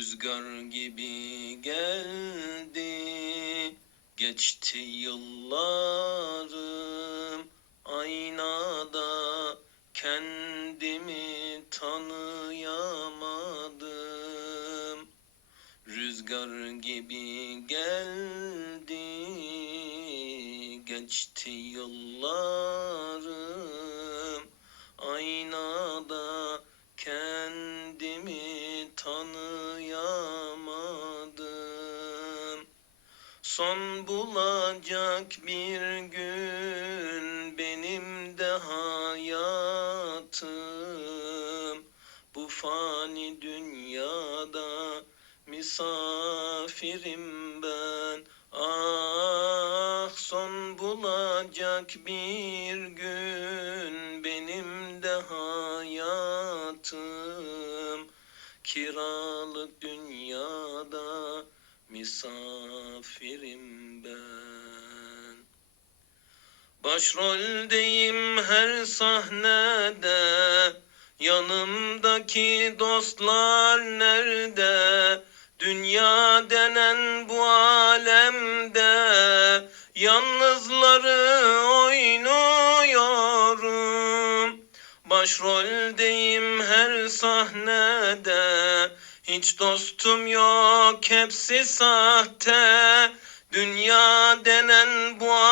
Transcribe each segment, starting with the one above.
Rüzgar gibi geldi, geçti yıllarım, aynada kendimi tanıyamadım. Rüzgar gibi geldi, geçti yıllarım, aynada Son bulacak bir gün benim de hayatım. Bu fani dünyada misafirim ben. Ah son bulacak bir gün benim de hayatım. Kiralık dünyada misafirim ben. Başroldeyim her sahnede, yanımdaki dostlar nerede? Dünya denen bu alemde, yalnızları oynuyorum. Başroldeyim her sahnede, hiç dostum yok hepsi sahte. Dünya denen bu alemde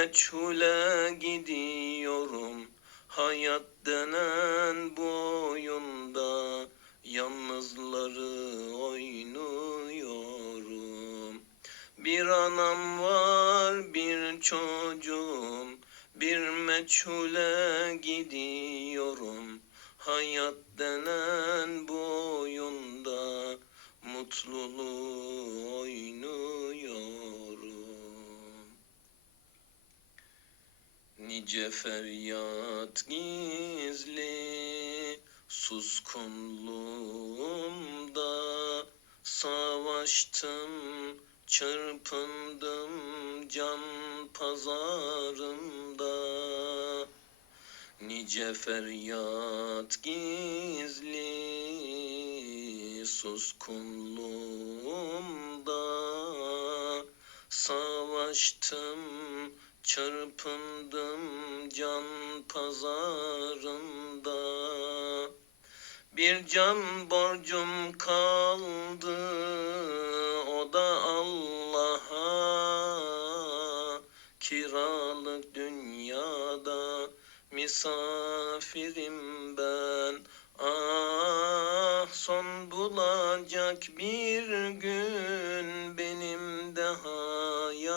meçhule gidiyorum. Hayat denen bu oyunda yalnızları oynuyorum. Bir anam var bir çocuğum bir meçhule gidiyorum. Hayat denen bu Nice feryat gizli suskunluğumda savaştım çırpındım can pazarında Nice feryat gizli suskunluğumda savaştım çırpındım can pazarında. Bir can borcum kaldı o da Allah'a. Kiralık dünyada misafirim ben. Ah son bulacak bir gün benim de hayatım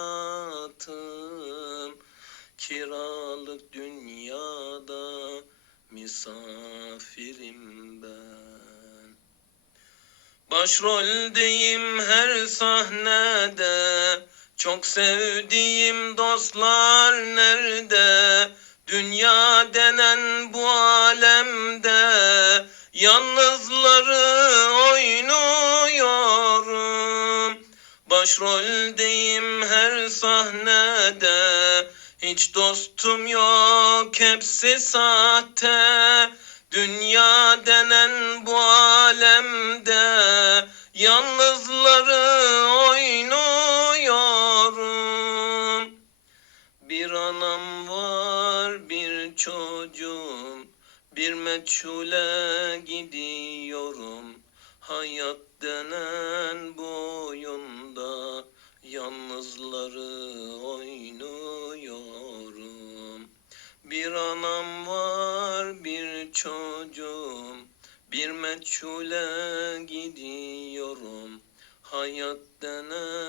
kiralık dünyada misafirim ben. Başroldeyim her sahnede, çok sevdiğim dostlar nerede? Dünya denen bu alemde, yalnızları oynuyorum. Başroldeyim her sahnede, hiç dostum yok hepsi sahte. Dünya denen bu alemde yalnızları oynuyorum. Bir anam var bir çocuğum bir meçhule gidiyorum. Hayat denen bu oyunda yalnızları anam var bir çocuğum bir meçhule gidiyorum. Hayat denen